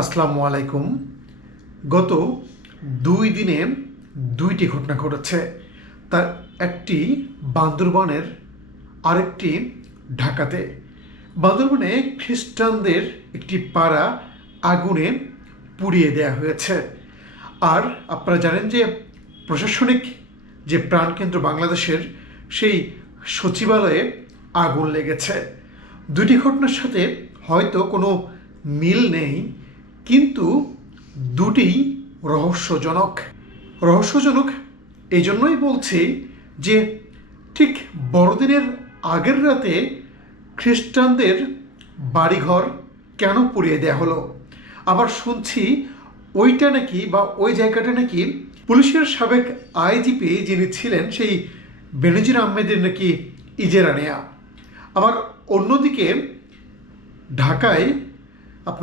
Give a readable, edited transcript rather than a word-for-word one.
আসসালামু আলাইকুম। গত 2 দিনে 2টি ঘটনা ঘটেছে। তার একটি বান্দরবানের, আরেকটি ঢাকাতে। বান্দরবানে খ্রিস্টানদের একটি পাড়া আগুনে পুড়িয়ে দেওয়া হয়েছে। আর আপনারা জানেন যে প্রশাসনিক যে প্রাণকেন্দ্র বাংলাদেশের, সেই সচিবালয়ে আগুন লেগেছে। দুটি ঘটনার সাথে হয়তো কোনো মিল নেই, কিন্তু দুটিই রহস্যজনক। রহস্যজনক এই জন্যই বলছি যে ঠিক বড়দিনের আগের রাতে খ্রিস্টানদের বাড়িঘর কেন পুড়িয়ে দেওয়া হলো। আবার শুনছি ওইটা নাকি বা ওই জায়গাটা নাকি পুলিশের সাবেক আইজিপি যিনি ছিলেন, সেই বেনজির আহমেদের নাকি ইজারা নেয়া। আবার অন্যদিকে ঢাকায়